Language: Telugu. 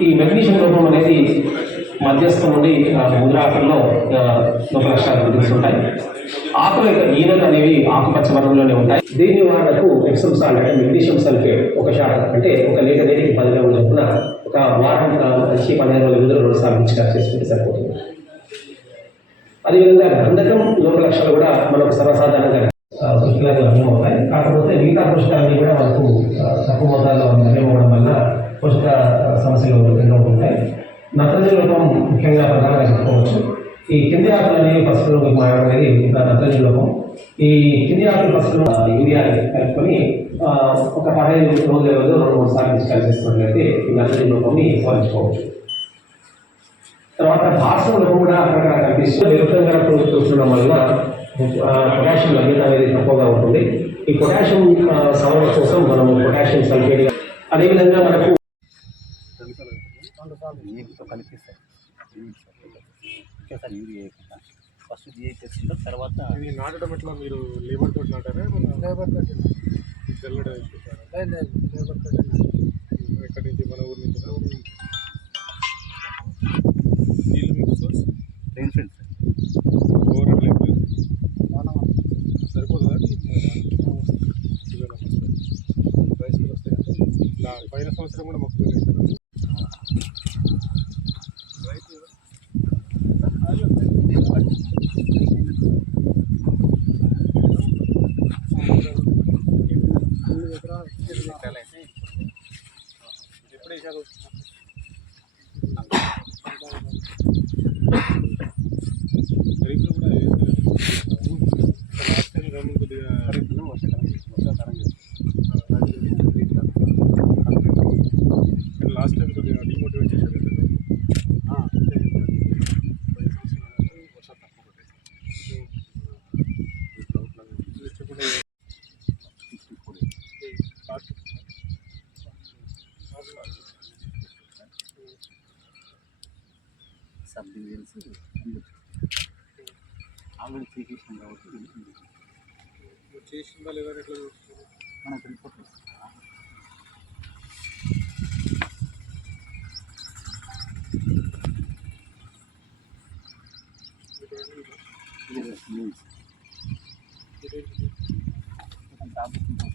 ఈ మెగ్నీషియం రూపం అనేది మధ్యస్థం నుండి ఆ, ముద్రాకుల్లో ఆ, లోపల లక్షణాలు గుర్తిస్తుంటాయి ఆకుల ఈనలు అనేవి ఆకుపచ్చ వర్ణంలోనే ఉంటాయి. దీని వాడకు ఎక్సమ్ సాల్ట్ అంటే మెగ్నీషియం సల్ఫేట్ ఒక శాతం అంటే ఒక లీటర్ నీటికి పది గ్రాములు చొప్పున ఒక వారం నుంచి పదిహేను వందల విధులు రెండు సార్లు నుంచి చేసుకుంటే సరిపోతుంది. అదేవిధంగా గంధకం లోప లక్షలు కూడా మనకు సర్వసాధారణంగా ఆ, పుష్కలంగా కాకపోతే మిగతా పోషకాలన్నీ కూడా మనకు ముఖ్యంగా ప్రధానంగా చెప్పుకోవచ్చు ఈ కింది ఆకులు అనేవి పసుపు మీకు మారడం అనేది ఆ, నత్రజని లోపం ఈ కింది ఆకులు పసుపు యూరియా కలుపుకొని ఒక పదహైదు రోజుల రోజు రెండు మూడు సార్లు డిస్కాల్ చేస్తున్నట్లయితే ఈ నత్రజని లోపంని నివారించుకోవచ్చు తర్వాత భాషలో కూడా అక్కడక్కడ కనిపిస్తూ నిరుపంగా చూస్తుండడం వల్ల పొటాషియం లభ్యత అనేది తక్కువగా ఉంటుంది. ఈ పొటాషియం సవరణ కోసం మనం పొటాషియం సల్ఫేట్ అదేవిధంగా మనకు కనిపిస్తాయి ఒకేసారి యూరియా వేయకుండా ఫస్ట్ జిఐ చేసుకుంటాం తర్వాత ఇది నాటడం ఎట్లా? మీరు లేబర్ తోటి నాటారా? లేబర్ తోటి జల్లెడ లేబర్ తోటి ఎక్కడి నుంచి? మన ఊరి నుంచి. నీళ్ళు మీకు సోర్స్ రెయిన్ ఫీల్డ్ బోర్ అట్లా ఏం లేదు సరిపోతుందా? పైన సంవత్సరం కూడా మొక్కులు ఎకరాలైతే ఎప్పుడు సబ్ డివిజన్స్ ఆల్రెడీ తీసేసినాం కాబట్టి చేసిందా లేదా అని ఎట్లా చూస్తున్నారు మనకు రిపోర్ట్ ఇది